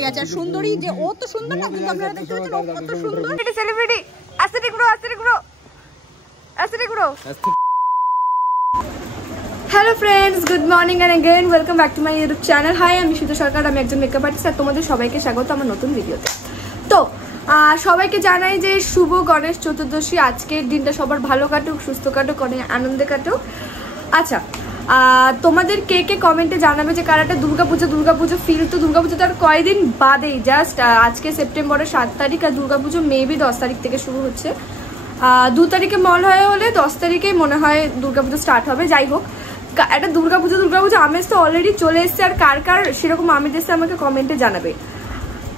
হয়ে গেছে। সুন্দরী যে ও তো সুন্দর না, কিন্তু আপনারা দেখতে পাচ্ছেন ও কত সুন্দর। এটা celebrity aesthetic bro, aesthetic bro, aesthetic bro. Hello friends, good morning and again welcome back to my YouTube channel. Hi, আমি সুতো সরকার, আমি একজন মেকআপ আর্টিস্ট আর তোমাদের সবাইকে স্বাগত আমার নতুন ভিডিওতে। তো সবাইকে জানাই যে শুভ গণেশ চতুর্দশী। আজকের দিনটা সবার ভালো কাটুক, সুস্থ কাটুক, অনেক আনন্দে কাটুক। আচ্ছা, তোমাদের কে কে কমেন্টে জানাবে যে কারাটা দুর্গাপুজো ফিল। তো দুর্গাপুজো তো আর কয়েকদিন বাদেই, জাস্ট আজকে সেপ্টেম্বরের 7 তারিখ আর দুর্গাপুজো মেবি 10 তারিখ থেকে শুরু হচ্ছে। 2 তারিখে মল হয় হলে 10 তারিখেই মনে হয় দুর্গাপুজো স্টার্ট হবে। যাই হোক, একটা দুর্গাপুজো আমেজ তো অলরেডি চলে এসছে, আর কার কার সেরকম আমেজ এসছে আমাকে কমেন্টে জানাবে।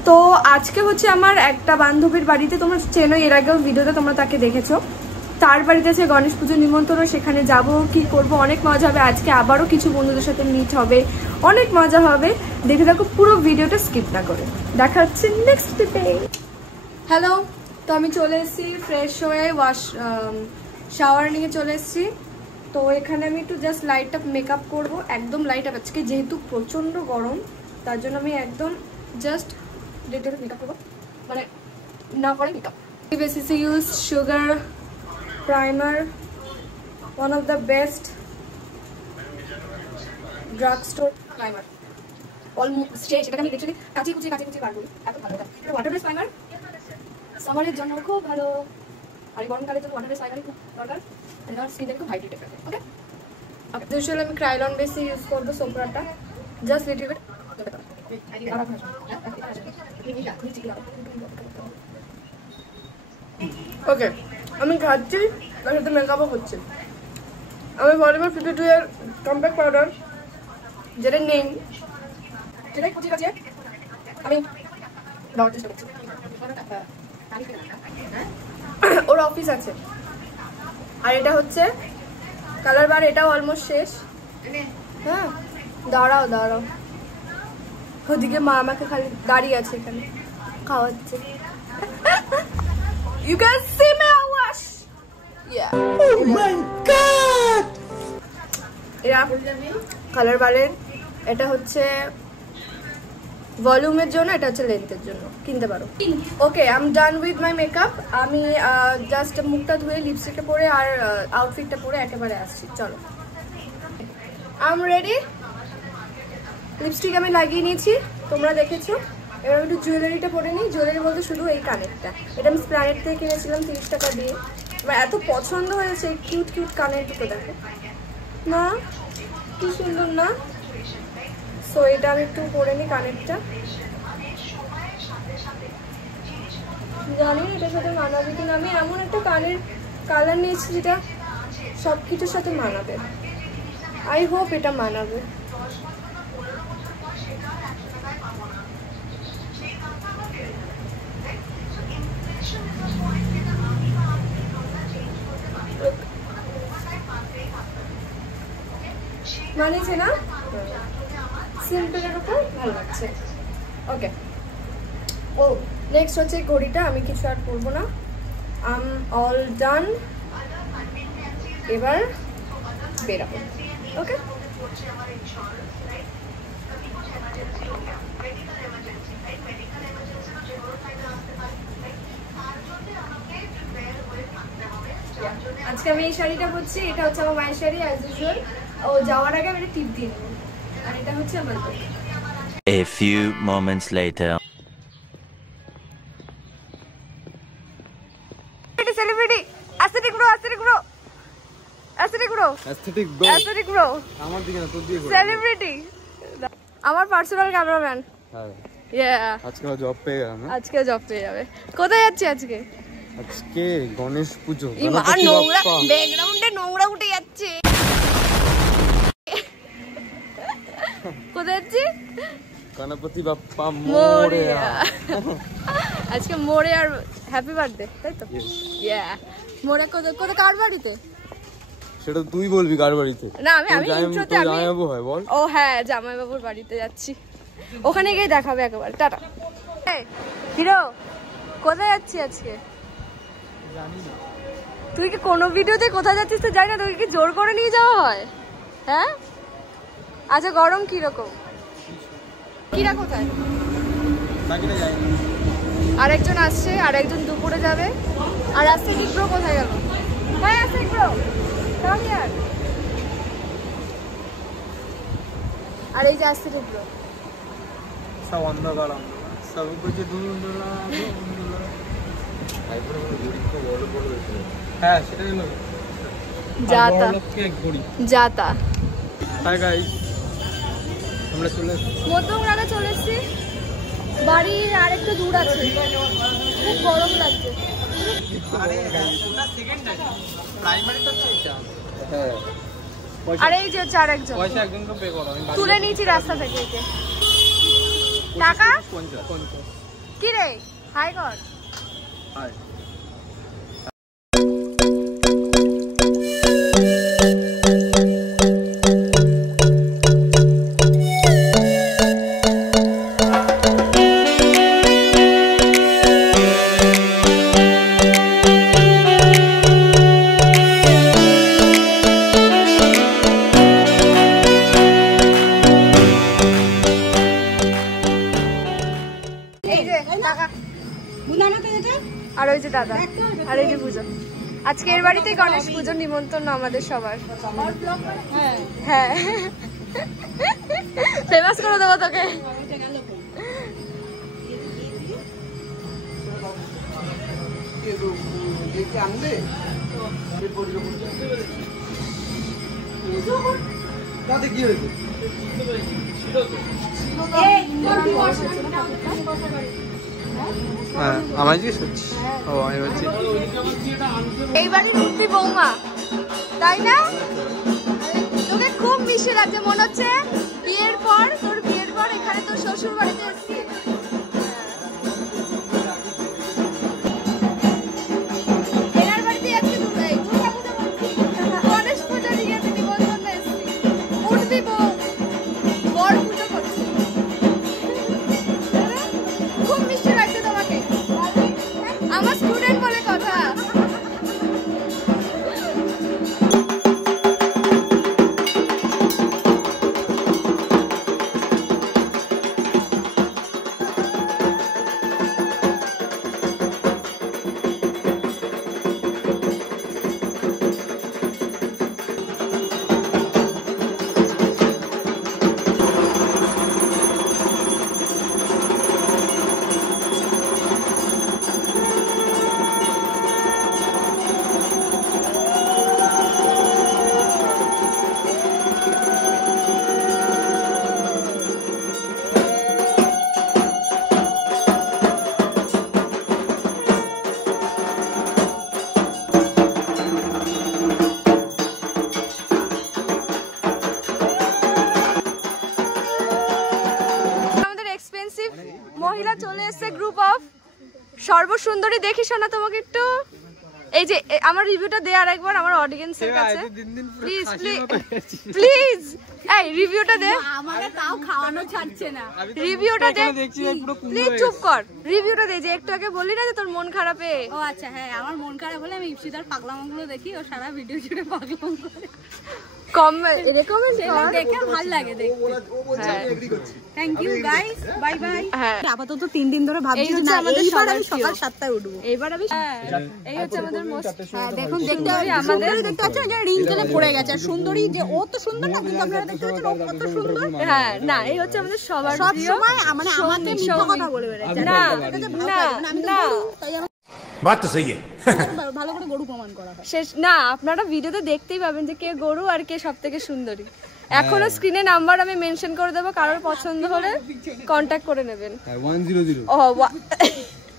তো আজকে হচ্ছে আমার একটা বান্ধবীর বাড়িতে, তোমরা চেনো, এর আগেও ভিডিওতে তোমরা তাকে দেখেছো। তার বাড়িতে আছে গণেশ পুজোর নিমন্ত্রণ, সেখানে যাব, কি করব, অনেক মজা হবে। আজকে আবারও কিছু বন্ধুদের সাথে মিট হবে, অনেক মজা হবে। দেখে থাকো পুরো ভিডিওটা স্কিপ না করে। দেখা হচ্ছে নেক্সট ক্লিপে। হ্যালো, তো আমি চলে এসেছি ফ্রেশ হয়ে, শাওয়ার নিয়ে চলে এসেছি। তো এখানে আমি একটু জাস্ট লাইট আপ মেকআপ করবো, একদম লাইট আপ। আজকে যেহেতু প্রচণ্ড গরম, তার জন্য আমি একদম জাস্ট লিটল মেকআপ করবো, মানে না করে মেকআপ। বেসিসে use sugar primer, one of the best drugstore primer, almost শেষ। এটা আমি লিটারালি কাঁচি কুচি বার করি, এত ভালো। এটা ওয়াটার বেস প্রাইমার, সামারের জন্য খুব ভালো, আর গরমকালের জন্য ওয়াটার বেস প্রাইমারই খুব দরকার। এন্ড আমার স্কিনটা খুব হাইড্রেটেড রাখে। ওকে ওকে, ইউজুয়ালি আমি ক্রাইলন বেসে ইউজ করব সোমরাটা, জাস্ট লিটল বিট। ওকে, আমি খাচ্ছি, তার সাথে মেকআপও করছি। আমি ফরএভার 52 এর কম্প্যাক্ট পাউডার, যেটা নেই সেটাই কুচি কাচিয়ে আমি দেওয়ার চেষ্টা করছি। ওর অফিস আছে। আর এটা হচ্ছে কালার বার, এটাও অলমোস্ট শেষ। হ্যাঁ, দাঁড়াও ওদিকে মা আমাকে খালি দাঁড়িয়ে আছে, এখানে খাওয়াচ্ছে। You can see me wash. Yeah. Oh my god. এরা কালার বারের, এটা হচ্ছে ভলিউমের জন্য, এটা হচ্ছে লেন্থের জন্য, কিনতে পারো। Okay, I am done with my makeup. আমি জাস্ট মুখটা ধুয়ে লিপস্টিকটা পরে আর আউটফিটটা পরে একেবারে আসছি। চলো, আই এম রেডি। লিপস্টিক আমি লাগিয়ে নিয়েছি, তোমরা দেখেছো। এবার আমি একটু জুয়েলারিটা পরে নিই। জুয়েলারি বলতে শুধু এই কানেরটা, এটা আমি প্ল্যানেট থেকে কিনেছিলাম 30 টাকা দিয়ে। এবার এত পছন্দ হয়েছে, কিউট কানের দুটো দেখো না, কি সুন্দর না। সো এটা আমি একটু পরে নিই কানেরটা। জানি না এটার সাথে মানাবে কিনা। আমি এমন একটা কানের কালার নিয়েছি যেটা সব কিছুর সাথে মানাবে। আই হোপ এটা মানাবে। মানেছে না, সিম্পলের উপর ভালো লাগছে। ওকে, ও নেক্সট হচ্ছে ঘড়িটা। আমি কিছু আর করবো না, আই এম অল ডান। এবার বেরাবো। ওকে, আজকে আমি এই শাড়িটা পরছি। এটা হচ্ছে আমার মায়ের শাড়ি, অ্যাজ ইউজুয়াল। ও যাওয়ার আগে আমি একটা টিপ দিয়ে নেব। আর এটা হচ্ছে আমার বই। A few moments later. এটা সেলিব্রিটি অ্যাস্থেটিক ব্রো। আমার দিকে না, তোর দিকে। সেলিব্রিটি, আমার পার্সোনাল ক্যামেরাম্যান। হ্যাঁ, ইয়া, আজকে জব পেয়ে গেলাম। আজকে জব পেয়ে যাবে। কোথায় যাচ্ছি আজকে? আজকে গণেশ পুজো। আর নোংরা ব্যাকগ্রাউন্ডে নোংরা উঠে যাচ্ছে। কোথায় যাচ্ছি? গণপতি বাপ্পা মোরয়া। আজকে মোরে আর হ্যাপি বার্থডে, তাই তো? ইয়া, মোরে কোথায় কার বাড়িতে? সেটা তুই বলবি কার বাড়িতে। না, আমি ইন্ট্রোতে আমি জামাইবাবু হয় বল। ও হ্যাঁ, জামাইবাবুর বাড়িতে যাচ্ছি। ওখানে গিয়ে দেখাবে একেবারে। টাটা। হিরো, কোথায় যাচ্ছি আজকে? জানি না। তুই কি কোনো ভিডিওতে কোথায় যাচ্ছিস তো জানি না, তুই কি জোর করে নিয়ে যাওয়া হয়? হ্যাঁ, আচ্ছা গরম কিরকম? কিরা কোথায়? আরেকজন আসছে, আর একজন দুপুরে যাবে। আর আসছে নিগ্রো কোথায় গেল? ভাই আসছে নিগ্রো, কাম হিয়ার। আর এই যে আসছে নিগ্রো। সব অন্ধকার সব কিছু ধুন্দুলা। হ্যাঁ সেটাই হলো যাতা যাতা। হাই গাইস, আমরা চলে মধ্যমগ্রামে চলে এসেছি। বাড়ির আরেকটু দূর আছে, খুব গরম লাগছে। হ্যাঁ আর এই যে হচ্ছে আরেকজন, পয়সা একজনকে পে করো, আমি তুলে নিয়েছি রাস্তা থেকে। এই যে টাকা কি রে, হাই কর। হাই আর ওই যে দাদা, আর এই যে পুজো। আজকে এর বাড়িতে গণেশ পুজোর নিমন্ত্রণ আমাদের সবার। হ্যাঁ ফেমাস করে দেবো তোকে। কি হয়েছে? হ্যাঁ আমার জিজ্ঞেস করছি। ও আমি বলছি এই বাড়ির রুটি বৌমা, তাই না? তোকে খুব মিশে লাগছে, মনে হচ্ছে বিয়ের পর, তোর বিয়ের পর এখানে তোর শ্বশুর বাড়িতে এসেছি। এনার বাড়িতে আজকে গণেশ পুজো নিয়ে নিমন্ত্রণ এসেছি। উঠবি বউ, বড় পুজো করছি। খুব মিষ্টি লাগছে তোমাকে, আমার স্টুডেন্ট বলে কথা। মহিলা চলে এসেছে, গ্রুপ অফ সর্বসুন্দরী। দেখি শোনা তোমাকে একটু, এই যে আমার রিভিউটা দে আর একবার আমার অডিয়েন্সের কাছে প্লিজ প্লিজ। এই রিভিউটা দে, আমারে তাও খাওয়ানো ছাড়ছে না। রিভিউটা দে প্লিজ, চুপ কর। রিভিউটা দে, যে একটু আগে বললি না যে তোর মন খারাপে। ও আচ্ছা, হ্যাঁ আমার মন খারাপ হলে আমি ইপসিতার পাগলামগুলো দেখি, ও সারা ভিডিও জুড়ে পাগলাম করে। রেকমেন্ড কর, দেখে ভালো লাগে দেখতে। Thank you guys, bye bye. আপাতত 3 দিন ধরে ভাবছি না এইবার আমি সকাল 7টায় উঠবো। এইবার আমি এই হচ্ছে আমাদের মোস্ট। দেখুন দেখতে হবে আমাদের, দেখতে পাচ্ছেন যে রিং তেলে পড়ে গেছে। আর সুন্দরী যে ও তো সুন্দর না, কিন্তু আপনারা দেখতে পাচ্ছেন ও কত সুন্দর। হ্যাঁ না, এই হচ্ছে আমাদের সবার সব সময় মানে আমাকে মিথ্যা কথা বলে বেড়াচ্ছে। না না, তাই আমি बात तो सही है ভালো করে গরু প্রমাণ করা হয়। শেষ না, আপনারা ভিডিওতে দেখতেই পাবেন যে কে গরু আর কে সবথেকে সুন্দরী। এখনো স্ক্রিনে নাম্বার আমি মেনশন করে দেবো, কারোর পছন্দ হলে কন্টাক্ট করে নেবেন। 100 ও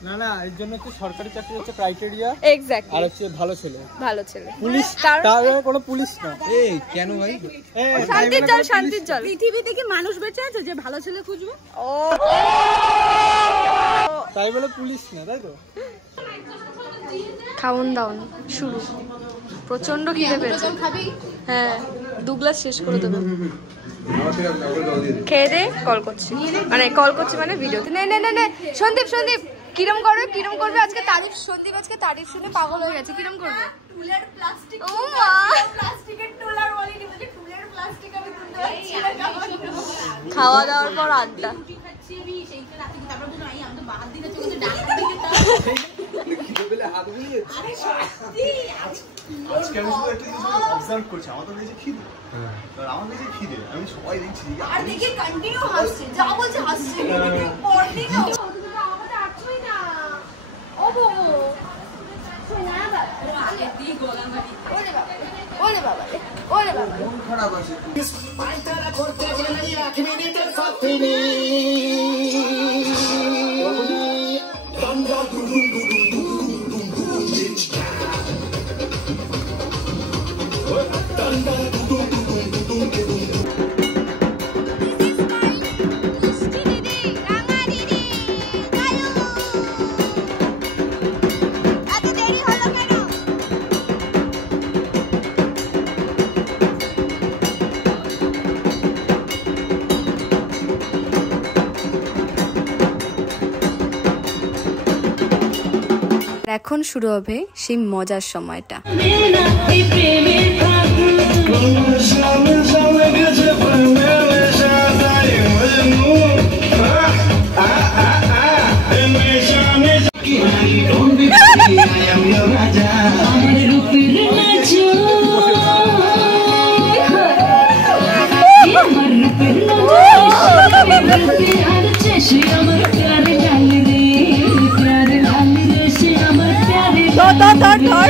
না না, এর জন্য তো সরকারি চাকরি হচ্ছে ক্রাইটেরিয়া, এক্স্যাক্টলি। আর হচ্ছে ভালো ছেলে। ভালো ছেলে, পুলিশ কারণ তার কোনো পুলিশ না। এই কেন ভাই? শান্তির জল, শান্তির জল। পৃথিবীতে কি মানুষ বেঁচে আছে যে ভালো ছেলে খুঁজবে? ও তাই বলে পুলিশ না, তাই তো? খাউন দাউন শুরু, প্রচন্ড খিদে পেয়েছে। হ্যাঁ 2 গ্লাস শেষ করে দেবো। খেয়ে দে কল করছি, মানে কল করছি মানে ভিডিওতে। নে নে নে নে সন্দীপ, সন্দীপ কিরম করবে, কিরম করবে আজকে তারিফ? সন্দীপ আজকে তারিফ শুনে পাগল হয়ে গেছে। কিরম করবে? টুলের প্লাস্টিক, ও মা প্লাস্টিকের টুলার বলিনি, বলে টুলের প্লাস্টিক আমি তুলতে পারছি না। খাওয়া দাওয়ার পর আড্ডা। আজকে আমি শুধু একটা জিনিস অবজার্ভ করছি, আমার তো বেশি খিদে, আমার বেশি খিদে, আমি সবাই দেখছি আর দেখি কন্টিনিউ হাসছে, যা বলছে হাসছে, পড়নি না আমাদের আটছই না। ও বো শোনা বাবা আগে দি গোলামবাড়ি, ওরে বাবা ওরে বাবা ওরে বাবা মন খারাপ আছে। পাইতারা করতে গেলে 1 মিনিটের ফাতিনি এখন শুরু হবে সেই মজার সময়টা। ধর